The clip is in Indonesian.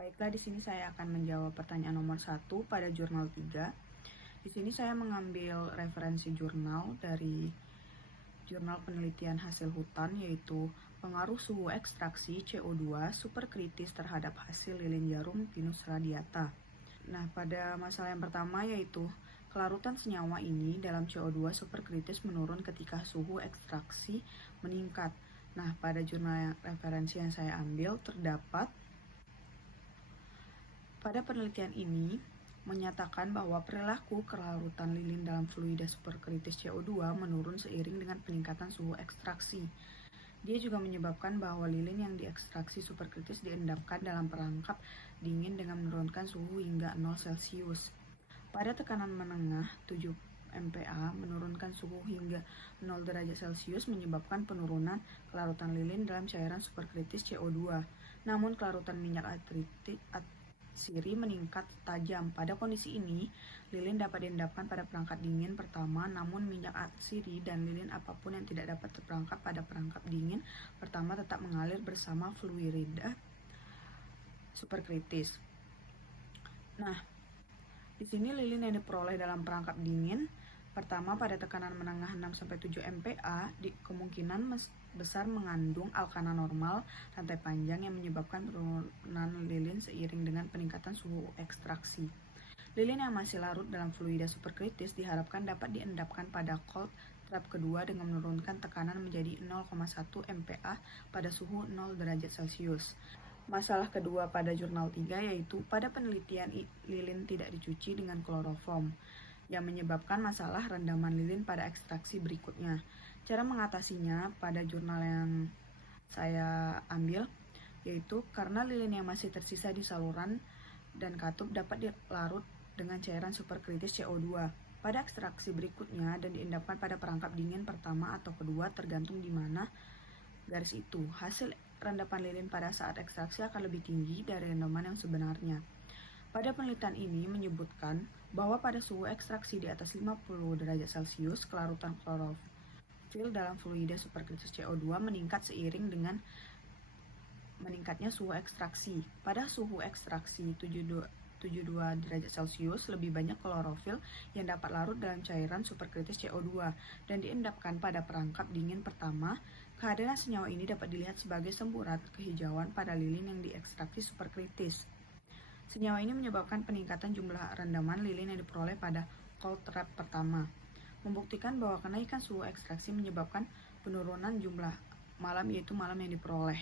Baiklah, di sini saya akan menjawab pertanyaan nomor 1 pada jurnal 3. Di sini saya mengambil referensi jurnal dari jurnal penelitian hasil hutan, yaitu pengaruh suhu ekstraksi CO2 superkritis terhadap hasil lilin jarum Pinus radiata. Nah, pada masalah yang pertama yaitu kelarutan senyawa ini dalam CO2 superkritis menurun ketika suhu ekstraksi meningkat. Nah, pada jurnal referensi yang saya ambil terdapat pada penelitian ini menyatakan bahwa perilaku kelarutan lilin dalam fluida superkritis CO2 menurun seiring dengan peningkatan suhu ekstraksi. Dia juga menyebabkan bahwa lilin yang diekstraksi superkritis diendapkan dalam perangkap dingin dengan menurunkan suhu hingga 0 Celcius. Pada tekanan menengah 7 MPa, menurunkan suhu hingga 0 derajat Celcius menyebabkan penurunan kelarutan lilin dalam cairan superkritis CO2. Namun kelarutan minyak atsiri meningkat tajam. Pada kondisi ini, lilin dapat diendapkan pada perangkap dingin pertama, namun minyak atsiri dan lilin apapun yang tidak dapat terperangkap pada perangkap dingin pertama tetap mengalir bersama fluida superkritis. Nah, di sini lilin yang diperoleh dalam perangkap dingin pertama pada tekanan menengah 6-7 MPa kemungkinan besar mengandung alkana normal rantai panjang yang menyebabkan penurunan lilin seiring dengan peningkatan suhu ekstraksi. Lilin yang masih larut dalam fluida superkritis diharapkan dapat diendapkan pada cold trap kedua dengan menurunkan tekanan menjadi 0,1 MPa pada suhu 0 derajat Celcius. Masalah kedua pada jurnal 3 yaitu pada penelitian lilin tidak dicuci dengan kloroform yang menyebabkan masalah rendaman lilin pada ekstraksi berikutnya. Cara mengatasinya pada jurnal yang saya ambil yaitu karena lilin yang masih tersisa di saluran dan katup dapat dilarut dengan cairan superkritis CO2 pada ekstraksi berikutnya dan diendapkan pada perangkap dingin pertama atau kedua tergantung di mana garis itu. Hasil rendaman lilin pada saat ekstraksi akan lebih tinggi dari rendaman yang sebenarnya. Pada penelitian ini menyebutkan bahwa pada suhu ekstraksi di atas 50 derajat Celcius, kelarutan klorofil dalam fluida superkritis CO2 meningkat seiring dengan meningkatnya suhu ekstraksi. Pada suhu ekstraksi 72 derajat Celcius, lebih banyak klorofil yang dapat larut dalam cairan superkritis CO2 dan diendapkan pada perangkap dingin pertama. Kehadiran senyawa ini dapat dilihat sebagai semburat kehijauan pada lilin yang diekstraksi superkritis. Senyawa ini menyebabkan peningkatan jumlah rendaman lilin yang diperoleh pada cold trap pertama, membuktikan bahwa kenaikan suhu ekstraksi menyebabkan penurunan jumlah malam, yaitu malam yang diperoleh.